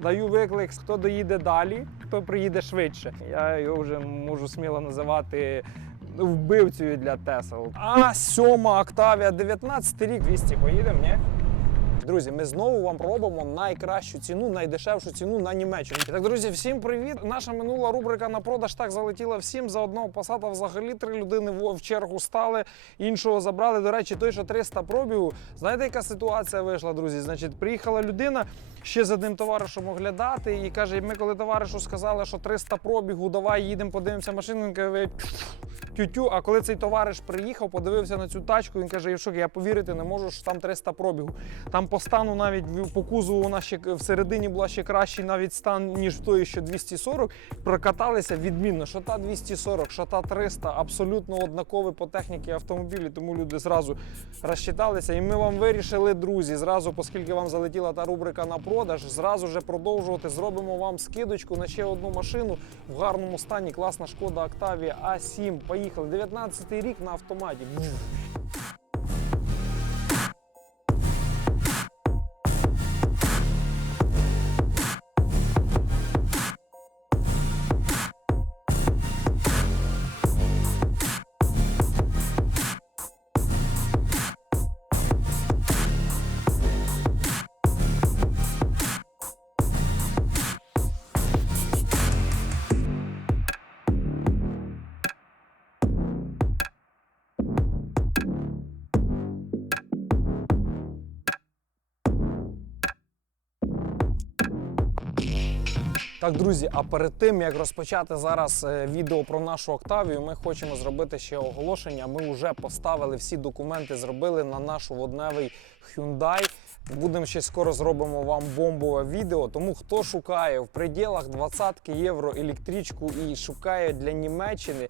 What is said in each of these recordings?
Даю виклик, хто доїде далі, хто приїде швидше. Я його вже можу сміло називати вбивцею для Тесел. А сьома Октавія, 19 рік, 200 поїдемо, ні? Друзі, ми знову вам робимо найкращу ціну, найдешевшу ціну на Німеччину. І Так, друзі, всім привіт! Наша минула рубрика на продаж так залетіла всім. За одного посада взагалі три людини в чергу стали, іншого забрали. До речі, той, що 300 пробігу. Знаєте, яка ситуація вийшла, друзі? Значить, приїхала людина ще з одним товаришем оглядати і каже: ми коли товаришу сказали, що 300 пробігу, давай їдемо, подивимося машину. Він каже, тютю. А коли цей товариш приїхав, подивився на цю тачку, він каже: Євшок, я повірити не можу, що там 300 пробігу. Там по стану навіть по кузову вона ще всередині була ще кращий навіть стан, ніж в тої, що 240. Прокаталися відмінно. Що та 240, що та 300, абсолютно однакові по техніці автомобілі, тому люди зразу розчиталися. І ми вам вирішили, друзі, зразу, оскільки вам залетіла та рубрика на продаж, зразу вже продовжувати. Зробимо вам скидочку на ще одну машину в гарному стані. Класна шкода Octavia A7. Поїхали. 19 рік на автоматі. Так, друзі, а перед тим як розпочати зараз е, відео про нашу Октавію, ми хочемо зробити ще оголошення. Ми вже поставили всі документи, зробили на нашу водневий Hyundai. Будемо ще скоро зробимо вам бомбове відео. Тому хто шукає в пределах 20 євро електричку і шукає для Німеччини.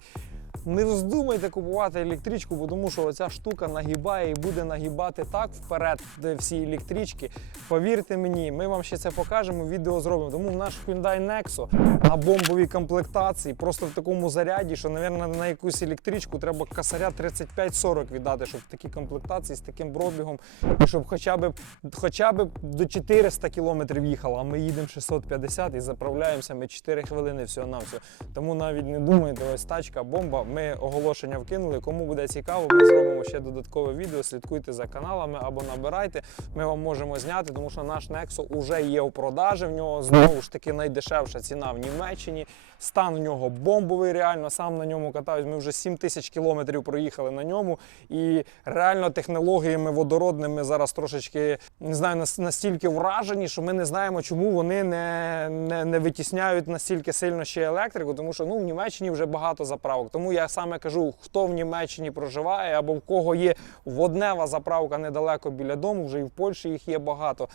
Не вздумайте купувати електричку, бо тому що оця штука нагибає і буде нагибати так вперед, де всі електрички. Повірте мені, ми вам ще це покажемо, відео зробимо. Тому наш Hyundai Nexo на бомбовій комплектації, просто в такому заряді, що, мабуть, на якусь електричку треба касаря 35-40 віддати, щоб в такій комплектації з таким пробігом, і щоб хоча б, хоча б до 400 кілометрів їхало, а ми їдемо 650 і заправляємося ми 4 хвилини всього на все. Тому навіть не думайте, ось тачка, бомба. Ми оголошення вкинули. Кому буде цікаво, ми зробимо ще додаткове відео. Слідкуйте за каналами або набирайте. Ми вам можемо зняти, тому що наш Nexo вже є у продажі. В нього знову ж таки найдешевша ціна в Німеччині. Стан у нього бомбовий. Реально сам на ньому катаюсь. Ми вже 7 тисяч кілометрів проїхали на ньому. І реально технологіями водородними зараз трошечки не знаю настільки вражені, що ми не знаємо, чому вони не, не, не витісняють настільки сильно ще електрику, тому що ну в Німеччині вже багато заправок. Тому я саме кажу, хто в Німеччині проживає або в кого є воднева заправка недалеко біля дому, вже і в Польщі їх є багато.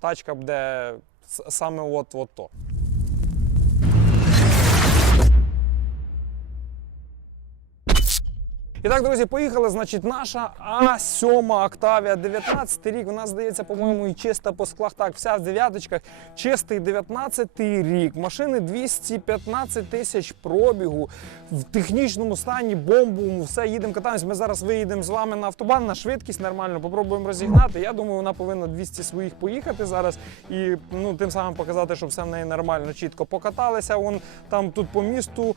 Тачка буде саме от, от то. І так, друзі, поїхали. Значить, наша А7 Октавія, 19 рік. Вона здається, по-моєму, і чиста по склах. Так, вся в дев'яточках. Чистий 19 рік. Машини 215 тисяч пробігу в технічному стані, бомбовому. Все, їдемо, катаємось. Ми зараз виїдемо з вами на автобан на швидкість нормально, попробуємо розігнати. Я думаю, вона повинна 200 своїх поїхати зараз і ну, тим самим показати, що все в неї нормально, чітко покаталися. Вон там тут по місту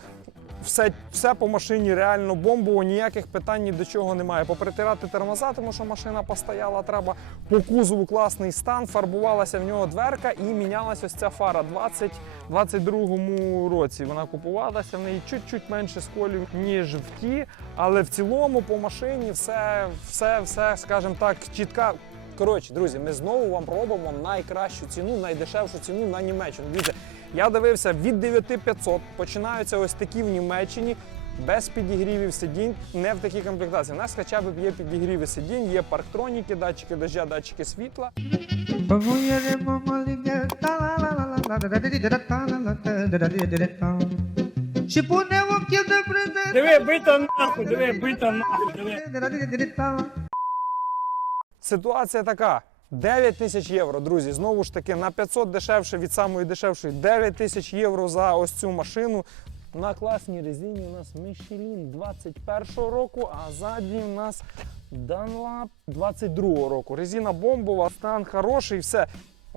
все, все по машині реально бомбово, ніяких питань ні до чого немає. Попритирати тормоза, тому що машина постояла, треба по кузову класний стан, фарбувалася в нього дверка і мінялася ось ця фара. 20 22-му році вона купувалася, в неї чуть-чуть менше сколів, ніж в ті, але в цілому по машині все, все, все, скажімо так, чітка. Коротше, друзі, ми знову вам робимо найкращу ціну, найдешевшу ціну на Німеччину. Дивіться, я дивився від 9500, починаються ось такі в Німеччині. Без підігрівів сидінь, не в такій комплектації. У нас хоча б є підігріви сидінь, є парктроніки, датчики дождя, датчики світла. Диви, бита нахуй, диви, бита нахуй, диви. Ситуація така: 9 тисяч євро, друзі. Знову ж таки, на 500 дешевше від самої дешевшої 9 тисяч євро за ось цю машину. На класній резині у нас Michelin 21-го року, а задній у нас Dunlop 22-го року. Резина бомбова, стан хороший, все.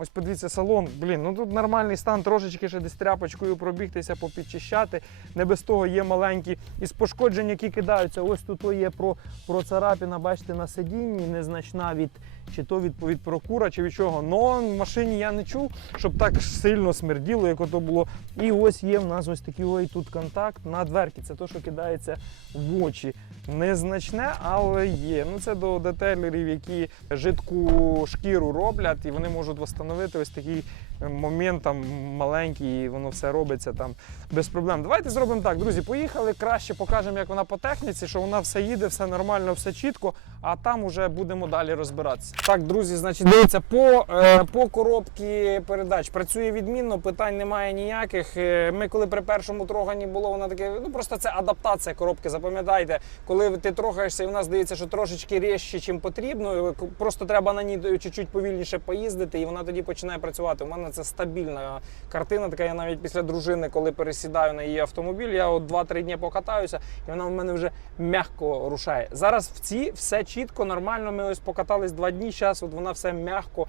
Ось подивіться салон. Блін, ну тут нормальний стан, трошечки ще десь тряпочкою пробігтися, попідчищати. Не без того є маленькі із пошкоджень, які кидаються. Ось тут є про, про царапіна, бачите, на сидінні, незначна від чи то від, від прокура, чи від чого. Но в машині я не чув, щоб так сильно смерділо, як ото було. І ось є в нас ось такий ой тут контакт на дверці. Це то, що кидається в очі. Незначне, але є. Ну це до детейлерів, які жидку шкіру роблять, і вони можуть встановити ось такий момент там маленький, і воно все робиться там без проблем. Давайте зробимо так, друзі. Поїхали краще покажемо, як вона по техніці, що вона все їде, все нормально, все чітко. А там уже будемо далі розбиратися. Так, друзі, значить, дивіться, по, е, по коробці передач працює відмінно, питань немає ніяких. Е, Ми коли при першому троганні було, вона таке, ну просто це адаптація коробки. Запам'ятайте, коли ти трогаєшся, і вона здається, що трошечки різче, ніж потрібно. е, Просто треба на ній чуть-чуть повільніше поїздити, і вона тоді починає працювати. У мене це стабільна картина. Така я навіть після дружини, коли пересідаю на її автомобіль, я от 2-3 дні покатаюся, і вона в мене вже м'яко рушає. Зараз в ці все чітко, нормально. Ми ось покатались два дні. Зараз от вона все м'яко.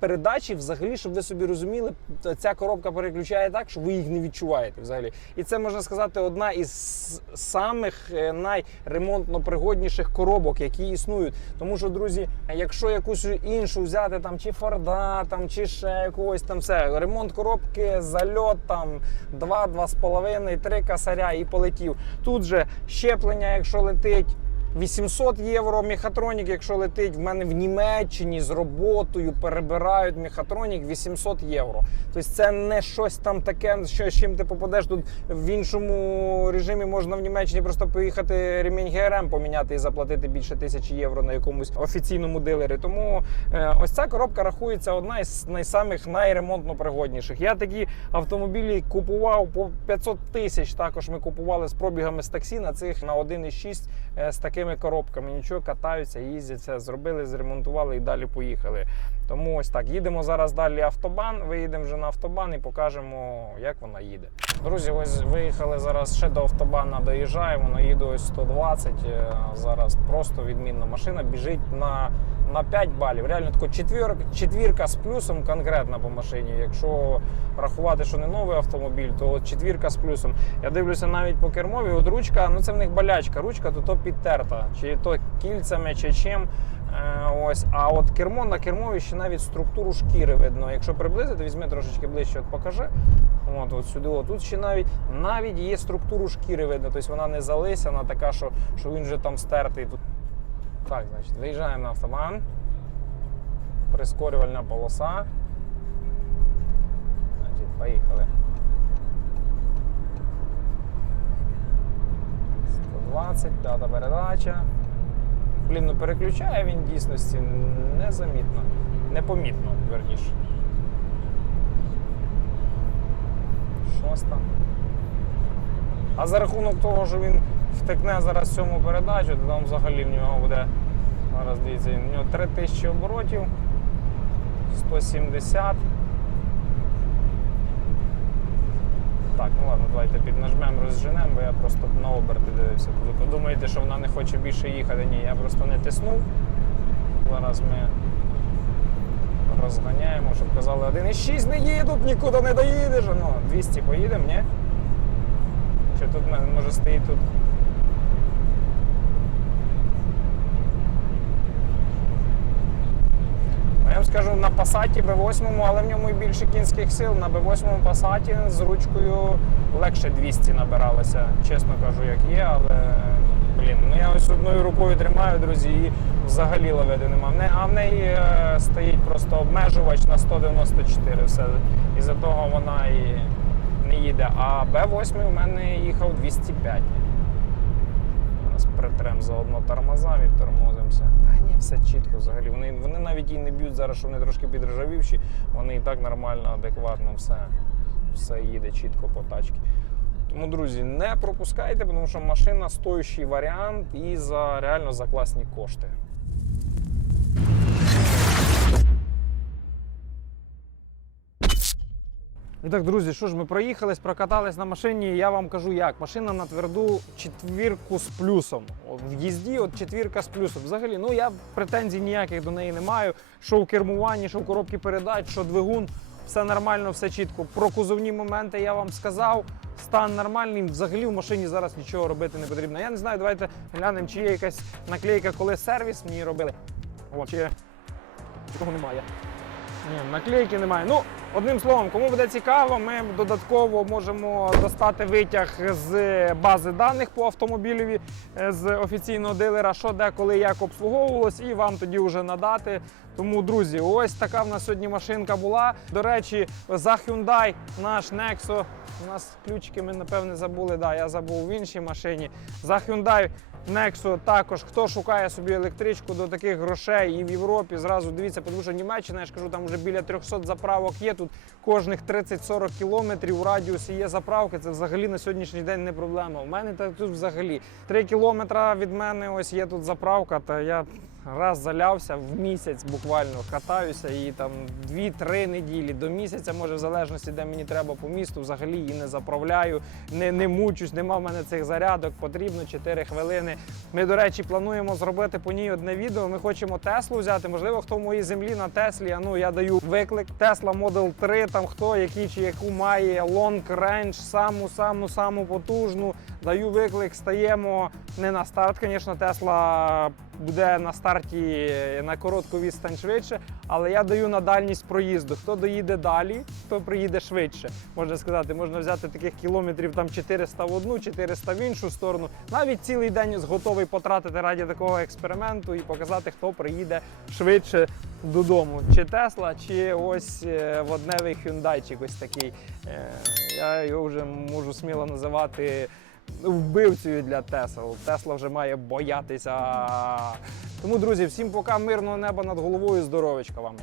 Передачі, взагалі, щоб ви собі розуміли, ця коробка переключає так, що ви їх не відчуваєте взагалі. І це можна сказати одна із самих е, найремонтно пригодніших коробок, які існують. Тому що, друзі, якщо якусь іншу взяти там чи Форда, там чи ще якогось там все, ремонт коробки, зальот там 2, 2,5, 3 касаря і полетів. Тут же щеплення, якщо летить. 800 євро мехатронік, якщо летить в мене в Німеччині з роботою, перебирають мехатронік 800 євро. Тобто це не щось там таке, що з чим ти попадеш тут в іншому режимі. Можна в Німеччині просто поїхати ремінь ГРМ поміняти і заплатити більше тисячі євро на якомусь офіційному дилері. Тому е, ось ця коробка рахується одна із найсамих найремонтно пригодніших. Я такі автомобілі купував по 500 тисяч. Також ми купували з пробігами з таксі на цих на 1,6 е, з такими коробками. Нічого катаються, їздяться, зробили, зремонтували і далі поїхали. Тому ось так. Їдемо зараз далі автобан. Виїдемо вже на автобан і покажемо, як вона їде. Друзі, ось виїхали зараз ще до автобана. Доїжджаємо. наїду ось 120. е, Зараз просто відмінна машина біжить на. На 5 балів. Реально тако четвір, четвірка з плюсом конкретно по машині. Якщо рахувати, що не новий автомобіль, то четвірка з плюсом. Я дивлюся навіть по кермові. От ручка, ну це в них болячка. Ручка то, то підтерта, чи то кільцями, чи чим. Е, ось, а от кермо на кермові ще навіть структуру шкіри видно. Якщо приблизити, візьми трошечки ближче, от покажи. От, от сюди, от, тут ще навіть навіть є структуру шкіри видно. Тобто вона не залисана, така, що, що він вже там стертий. Так, значить, виїжджаємо на автобан. Прискорювальна полоса. Значить, поїхали. 120, п'ята передача. Блін, ну переключає він дійсності незамітно. Непомітно, верніше. Шоста. А за рахунок того, що він втекне зараз сьому передачу, то там взагалі в нього буде. Зараз дивіться, в нього 3000 оборотів, 170. Так, ну ладно, давайте піднажмемо, розженемо, бо я просто на оберти дивився. Ви думаєте, що вона не хоче більше їхати? Ні, я просто не тиснув. Зараз ми розганяємо, щоб казали 1,6 не їдуть, нікуди не доїдеш. Ну, 200 поїдемо, ні? Чи тут може стоїть тут? Ну, Я вам скажу на Passat B8, але в ньому і більше кінських сил. На B8 Passat з ручкою легше 200 набиралося. Чесно кажу, як є, але блін, ну я ось одною рукою тримаю, друзі, і взагалі ловити нема. Не- А в неї е, стоїть просто обмежувач на 194. Все. І за того вона і не їде. А B8 у мене їхав 205. Зараз притрем заодно тормоза, відтормозимося. Та ні, все чітко взагалі. Вони, вони навіть і не б'ють зараз, що вони трошки підржавівші, вони і так нормально, адекватно все, все їде чітко по тачці. Тому, друзі, не пропускайте, тому що машина стоящий варіант і за реально за класні кошти. І так, друзі, що ж, ми проїхались, прокатались на машині. Я вам кажу, як машина на тверду четвірку з плюсом. В їзді от четвірка з плюсом. Взагалі, ну я претензій ніяких до неї не маю. Що в кермуванні, що в коробці передач, що двигун, все нормально, все чітко. Про кузовні моменти я вам сказав. Стан нормальний, взагалі в машині зараз нічого робити не потрібно. Я не знаю, давайте глянемо, чи є якась наклейка, коли сервіс мені робили. О, чи цього немає. Ні, наклейки немає. Ну, одним словом, кому буде цікаво, ми додатково можемо достати витяг з бази даних по автомобілеві е, з офіційного дилера, що де, коли, як обслуговувалось, і вам тоді вже надати. Тому, друзі, ось така в нас сьогодні машинка була. До речі, за Hyundai наш Nexo. У нас ключики ми напевне забули. Да, я забув в іншій машині. За Hyundai Nexo також хто шукає собі електричку до таких грошей і в Європі, зразу дивіться, тому що Німеччина, я ж кажу, там вже біля 300 заправок є. Тут кожних 30-40 кілометрів у радіусі є заправки. Це взагалі на сьогоднішній день не проблема. У мене та тут взагалі 3 кілометри від мене ось є тут заправка, та я раз залявся в місяць буквально катаюся і там 2-3 неділі до місяця, може в залежності, де мені треба по місту, взагалі її не заправляю, не, не мучусь, нема в мене цих зарядок, потрібно 4 хвилини. Ми, до речі, плануємо зробити по ній одне відео. Ми хочемо Теслу взяти. Можливо, хто в моїй землі на Теслі. А ну я даю виклик. Tesla Model 3, там хто який чи яку має long range, саму саму саму потужну. Даю виклик, стаємо не на старт, звісно, Тесла буде на старті на коротку відстань швидше, але я даю на дальність проїзду. Хто доїде далі, хто приїде швидше. Можна сказати, можна взяти таких кілометрів там 400 в одну, 400 в іншу сторону. Навіть цілий день готовий потратити раді такого експерименту і показати, хто приїде швидше додому. Чи Тесла, чи ось е, водневий Hyundai, ось такий. Е, Я його вже можу сміло називати вбивцею для Тесла. Тесла вже має боятися. Тому, друзі, всім пока мирного неба над головою. Здоровечка вам.